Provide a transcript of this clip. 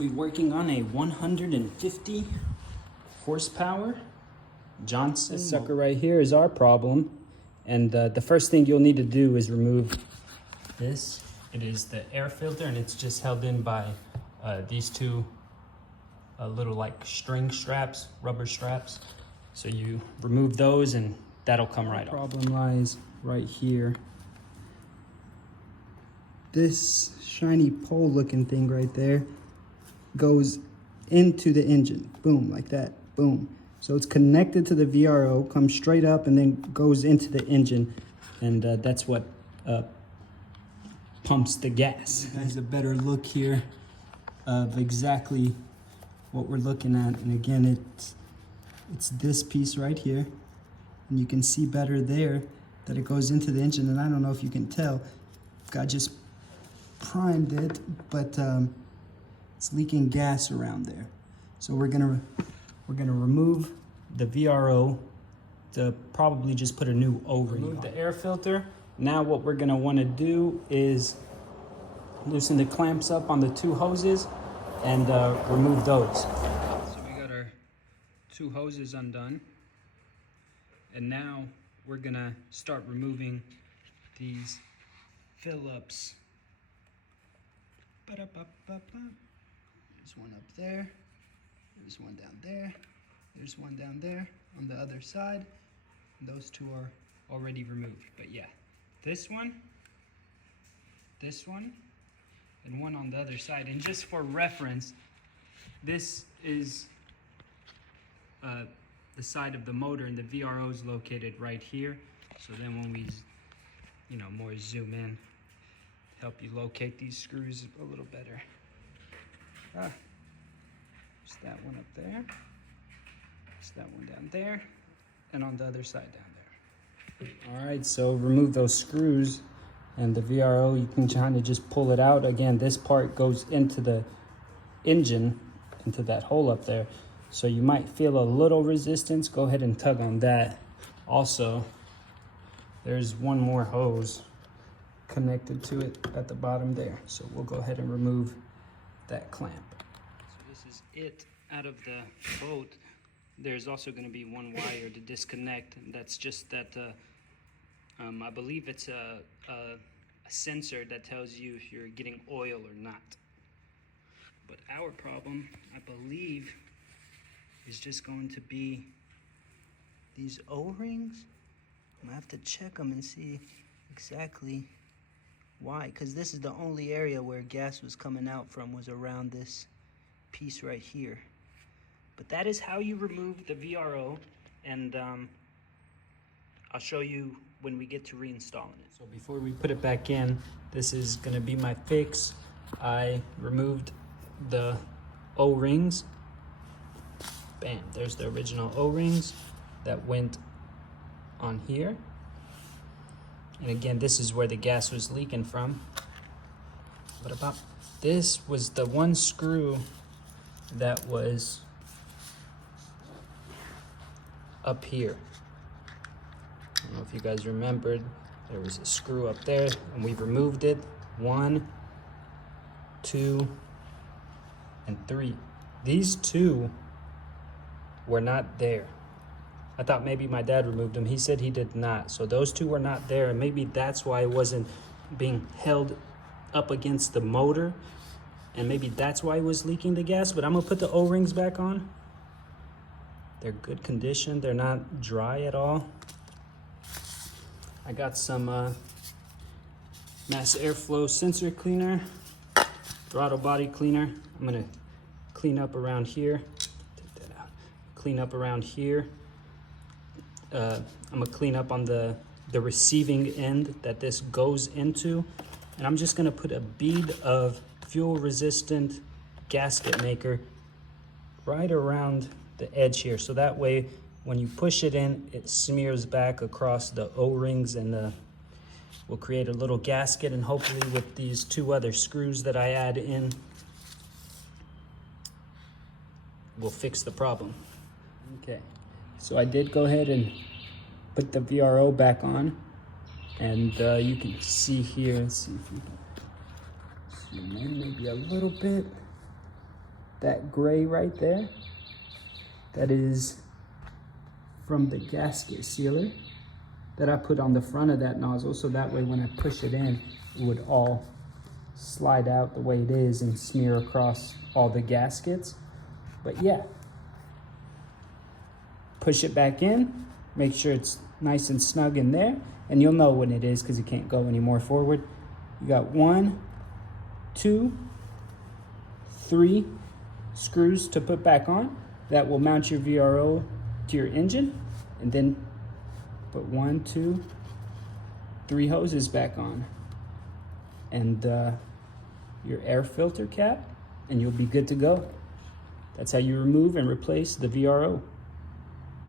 be working on a 150 horsepower Johnson. This sucker right here is our problem. And the first thing you'll need to do is remove this. It is the air filter, and it's just held in by these two little like string straps, rubber straps. So you remove those and that'll come right off. The problem lies right here. This shiny pole looking thing right there goes into the engine. Boom, like that, boom. So it's connected to the VRO, comes straight up and then goes into the engine. And that's what pumps the gas. Guys, a better look here of exactly what we're looking at. And again, it's this piece right here. And you can see better there that it goes into the engine. And I don't know if you can tell, I just primed it, but it's leaking gas around there. So we're gonna remove the VRO to probably just put a new O-ring. Remove the air filter. Now what we're gonna wanna do is loosen the clamps up on the two hoses and remove those. So we got our two hoses undone. And now we're gonna start removing these Phillips. There's one up there. There's one down there. There's one down there on the other side. Those two are already removed. But yeah, this one, and one on the other side. And just for reference, this is the side of the motor, and the VRO is located right here. So then when we, more zoom in, help you locate these screws a little better. There's that one up there. There's that one down there, and on the other side down there. All right, so remove those screws, and the VRO, you can kind of just pull it out. Again, this part goes into the engine, into that hole up there. So you might feel a little resistance. Go ahead and tug on that. Also, there's one more hose connected to it at the bottom there. So we'll go ahead and remove that clamp. So this is it out of the boat. There's also going to be one wire to disconnect, and that's just that I believe it's a sensor that tells you if you're getting oil or not. But our problem, I believe, is just going to be these O-rings. I'm gonna have to check them and see exactly why, because this is the only area where gas was coming out from, was around this piece right here. But that is how you remove the VRO, and I'll show you when we get to reinstalling it. So before we put it back in, this is gonna be my fix. I removed the O-rings. Bam, there's the original O-rings that went on here. And again, this is where the gas was leaking from. What about this? Was the one screw that was up here. I don't know if you guys remembered, there was a screw up there and we removed it. 1, 2, and 3. These two were not there. I thought maybe my dad removed them. He said he did not. So those two were not there, and maybe that's why it wasn't being held up against the motor, and maybe that's why it was leaking the gas. But I'm gonna put the O-rings back on. They're good condition. They're not dry at all. I got some mass airflow sensor cleaner, throttle body cleaner. I'm gonna clean up around here. Take that out. Clean up around here. I'm gonna clean up on the receiving end that this goes into. And I'm just gonna put a bead of fuel resistant gasket maker right around the edge here. So that way, when you push it in, it smears back across the O-rings, and we'll create a little gasket, and hopefully with these two other screws that I add in, we'll fix the problem. Okay, so I did go ahead and put the VRO back on, and you can see here, let's see if we can zoom in maybe a little bit. that gray right there, that is from the gasket sealer that I put on the front of that nozzle, so that way when I push it in, it would all slide out the way it is and smear across all the gaskets. But yeah, push it back in, make sure it's nice and snug in there, and you'll know when it is because it can't go any more forward. You got 1, 2, 3 screws to put back on. That will mount your VRO to your engine, and then put 1, 2, 3 hoses back on, and your air filter cap, and you'll be good to go. That's how you remove and replace the VRO.